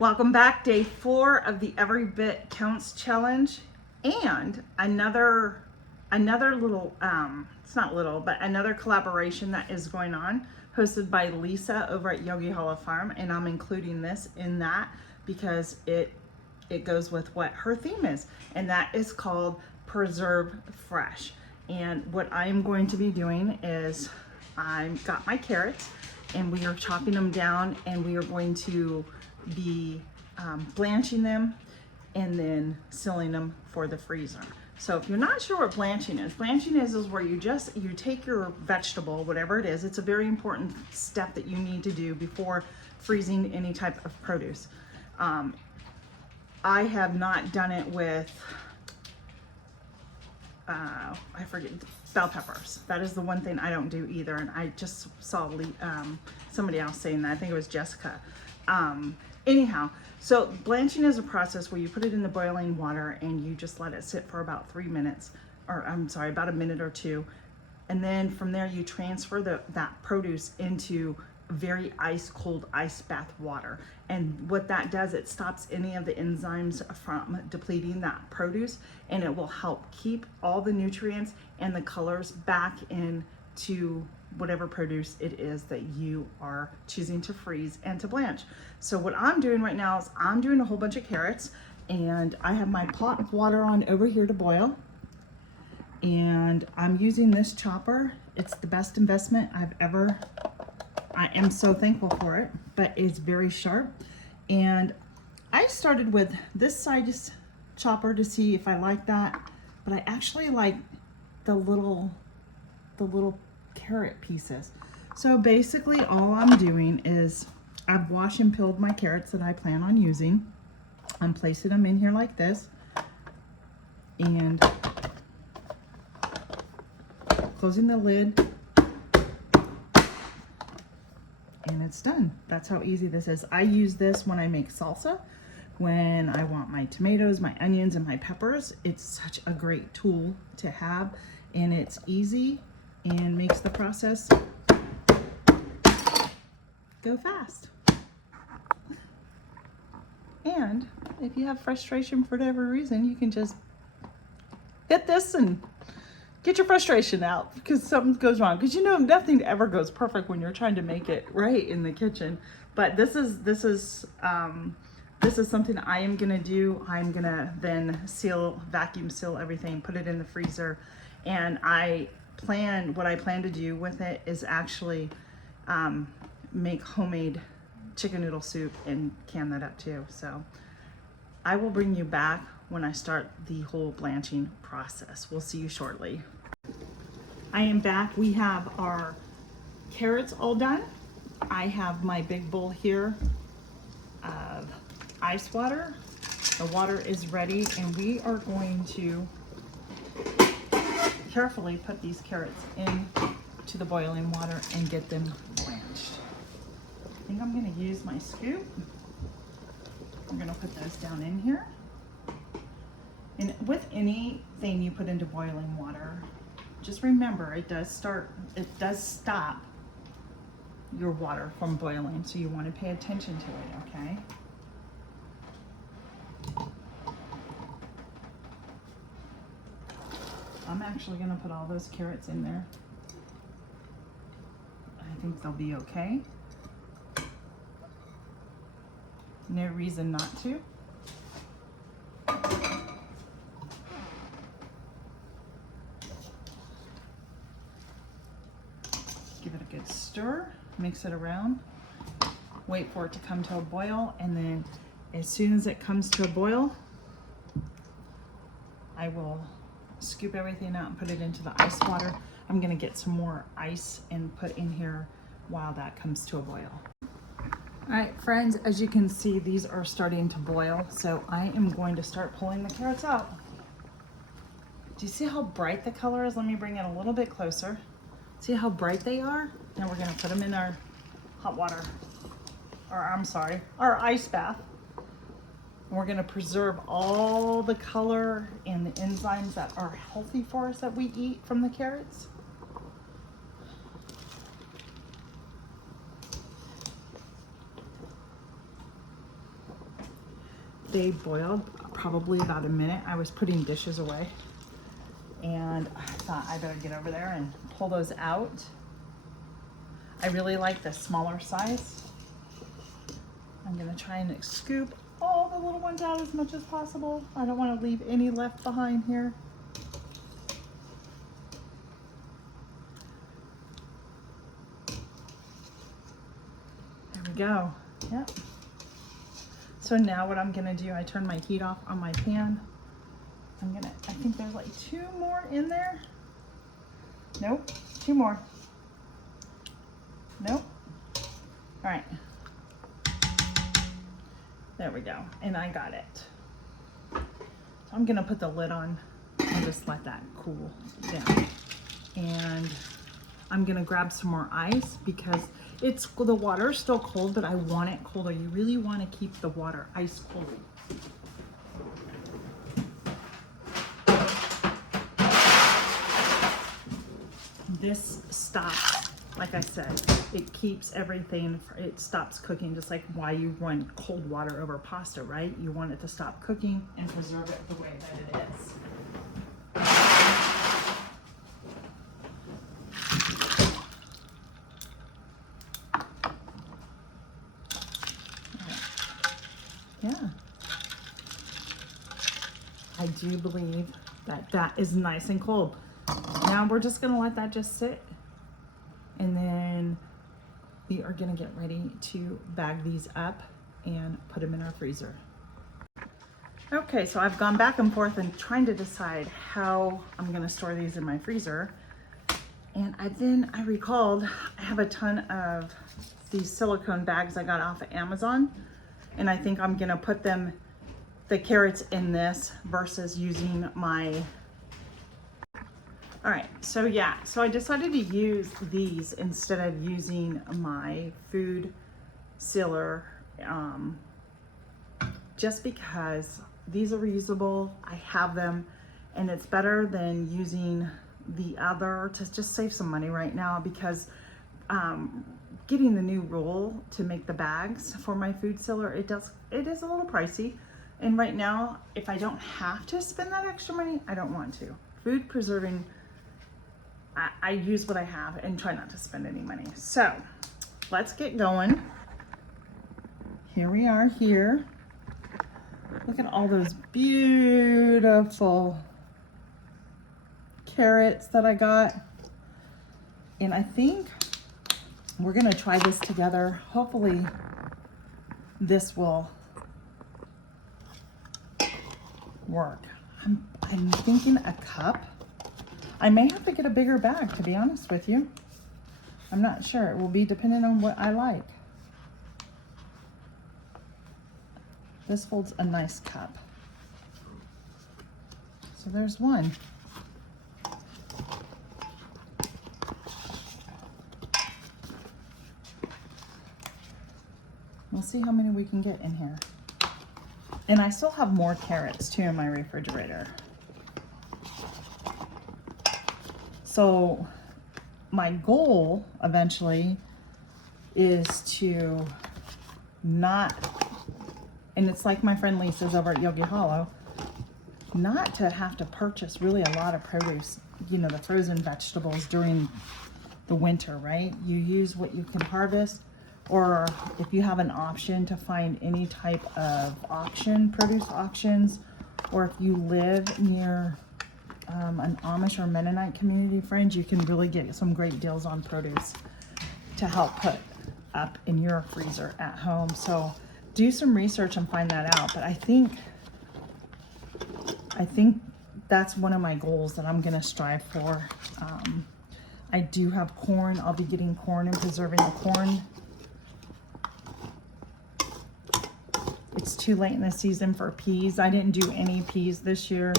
Welcome back, day 4 of the Every Bit Counts challenge, and another little, it's not little, but another collaboration that is going on, hosted by Lisa over at Yogi Hollow Farm, and I'm including this in that because it goes with what her theme is, and that is called Preserve Fresh. And what I'm going to be doing is I've got my carrots and we are chopping them down, and we are going to be blanching them and then sealing them for the freezer. So if you're not sure what blanching is where you take your vegetable, whatever it is. It's a very important step that you need to do before freezing any type of produce. I have not done it with I forget, bell peppers. That is the one thing I don't do either, and I just saw somebody else saying that. I think it was Jessica. Anyhow, so blanching is a process where you put it in the boiling water and you just let it sit for about 3 minutes, or I'm sorry, about a minute or two. And then from there you transfer that produce into very cold ice bath water. And what that does, it stops any of the enzymes from depleting that produce, and it will help keep all the nutrients and the colors back into whatever produce it is that you are choosing to freeze and to blanch. So what I'm doing right now is I'm doing a whole bunch of carrots, and I have my pot of water on over here to boil, and I'm using this chopper. It's the best investment I am so thankful for it, but it's very sharp. And I started with this size chopper to see if I like that, but I actually like the little carrot pieces. So basically all I'm doing is I've washed and peeled my carrots that I plan on using. I'm placing them in here like this and closing the lid, and it's done. That's how easy this is. I use this when I make salsa, when I want my tomatoes, my onions, and my peppers. It's such a great tool to have, and it's easy and makes the process go fast. And if you have frustration for whatever reason, you can just hit this and get your frustration out because something goes wrong. Because nothing ever goes perfect when you're trying to make it right in the kitchen. But this is something I am gonna do. I'm gonna then vacuum seal everything, put it in the freezer, and what I plan to do with it is actually make homemade chicken noodle soup and can that up too. So I will bring you back when I start the whole blanching process. We'll see you shortly. I am back. We have our carrots all done. I have my big bowl here of ice water. The water is ready, and we are going to carefully put these carrots into the boiling water and get them blanched. I think I'm going to use my scoop. I'm going to put those down in here. And with anything you put into boiling water, just remember it does stop your water from boiling, so you want to pay attention to it, okay? I'm actually going to put all those carrots in there. I think they'll be okay. No reason not to. Give it a good stir, mix it around, wait for it to come to a boil, and then as soon as it comes to a boil, I will scoop everything out and put it into the ice water. I'm gonna get some more ice and put in here while that comes to a boil. All right, friends, as you can see, these are starting to boil, so I am going to start pulling the carrots out. Do you see how bright the color is? Let me bring it a little bit closer. See how bright they are? Now we're gonna put them in our hot water, our ice bath. And we're gonna preserve all the color and the enzymes that are healthy for us that we eat from the carrots. they boiled probably about a minute. I was putting dishes away and I thought I better get over there and pull those out. I really like the smaller size. I'm gonna try and scoop all the little ones out as much as possible. I don't want to leave any left behind here. There we go. Yep. So now what I'm gonna do, I turn my heat off on my pan. I think there's like 2 more in there. Nope, 2 more. Nope. All right. There we go, and I got it. So I'm gonna put the lid on and just let that cool down. And I'm gonna grab some more ice because the water is still cold, but I want it colder. You really want to keep the water ice cold. This stops, like I said, it keeps everything, it stops cooking, just like why you run cold water over pasta, right? You want it to stop cooking and preserve it the way that it is. Yeah. I do believe that that is nice and cold. Now we're just gonna let that just sit, and then we are gonna get ready to bag these up and put them in our freezer. Okay, so I've gone back and forth and trying to decide how I'm gonna store these in my freezer. And then I recalled I have a ton of these silicone bags I got off of Amazon. And I think I'm gonna put the carrots in this versus using my, all right, so yeah, so I decided to use these instead of using my food sealer, just because these are reusable, I have them, and it's better than using the other to just save some money right now because getting the new roll to make the bags for my food sealer, it is a little pricey. And right now, if I don't have to spend that extra money, I don't want to. Food preserving, I use what I have and try not to spend any money. So let's get going. Here we are here. Look at all those beautiful carrots that I got. And I think we're gonna try this together. Hopefully this will work. I'm thinking a cup. I may have to get a bigger bag, to be honest with you. I'm not sure. It will be dependent on what I like. This holds a nice cup. So there's one. We'll see how many we can get in here. And I still have more carrots too in my refrigerator. So my goal eventually is to not, and it's like my friend Lisa's over at Yogi Hollow, not to have to purchase really a lot of produce, you know, the frozen vegetables during the winter, right? You use what you can harvest, or if you have an option to find any type of auction, produce auctions, or if you live near an Amish or Mennonite community, friends, you can really get some great deals on produce to help put up in your freezer at home. So do some research and find that out. But I think that's one of my goals that I'm gonna strive for. I do have corn. I'll be getting corn and preserving the corn. It's too late in the season for peas. I didn't do any peas this year.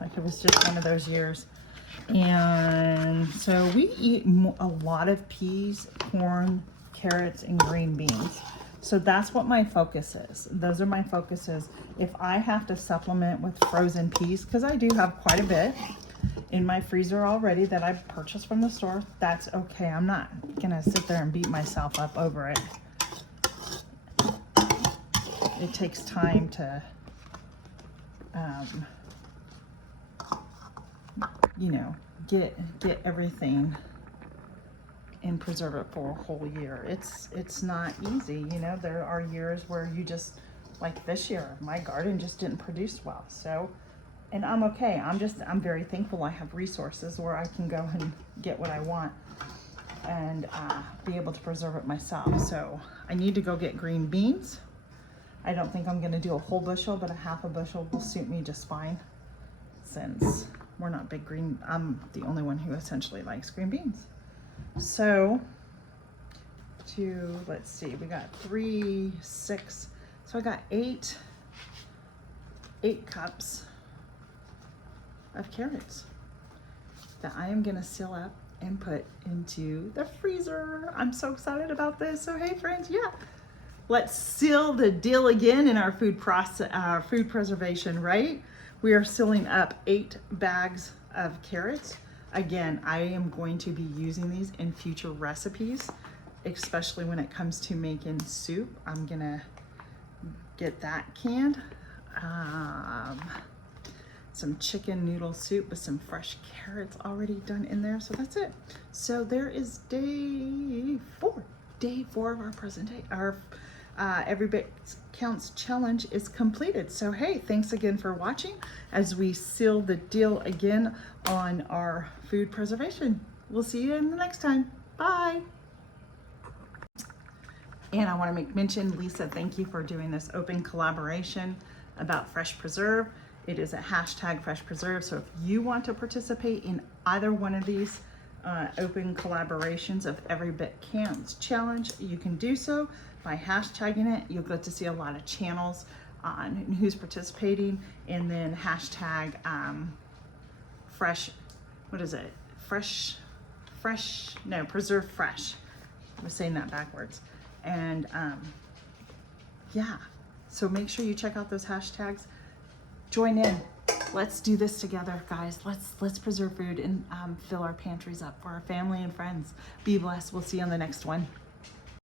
Like it was just one of those years. And so we eat a lot of peas, corn, carrots, and green beans. So that's what my focus is. Those are my focuses. If I have to supplement with frozen peas, because I do have quite a bit in my freezer already that I purchased from the store, that's okay. I'm not gonna sit there and beat myself up over it. it takes time to, you know, get everything and preserve it for a whole year. It's not easy, you know. There are years where you just, like this year, my garden just didn't produce well. So, and I'm okay. I'm very thankful I have resources where I can go and get what I want and be able to preserve it myself. So I need to go get green beans. I don't think I'm gonna do a whole bushel, but a half a bushel will suit me just fine, since we're not big green. I'm the only one who essentially likes green beans. So let's see, we got 3, 6, so I got 8 cups of carrots that I am gonna seal up and put into the freezer. I'm so excited about this. So hey friends, yeah, let's seal the deal again in our food preservation, right? We are sealing up 8 bags of carrots. Again, I am going to be using these in future recipes, especially when it comes to making soup. I'm gonna get that canned. Some chicken noodle soup with some fresh carrots already done in there. So that's it. So there is day 4 of our present day. Our Every Bit Counts challenge is completed. So hey, thanks again for watching as we seal the deal again on our food preservation. We'll see you in the next time. Bye. And I want to make mention, Lisa, thank you for doing this open collaboration about Fresh Preserve. It is a hashtag Fresh Preserve. So if you want to participate in either one of these open collaborations of Every Bit Counts challenge, you can do so by hashtagging it. You'll get to see a lot of channels on who's participating, and then hashtag fresh, what is it? Preserve fresh. I was saying that backwards. And yeah, so make sure you check out those hashtags. Join in. Let's do this together, guys. Let's preserve food and fill our pantries up for our family and friends. Be blessed. We'll see you on the next one.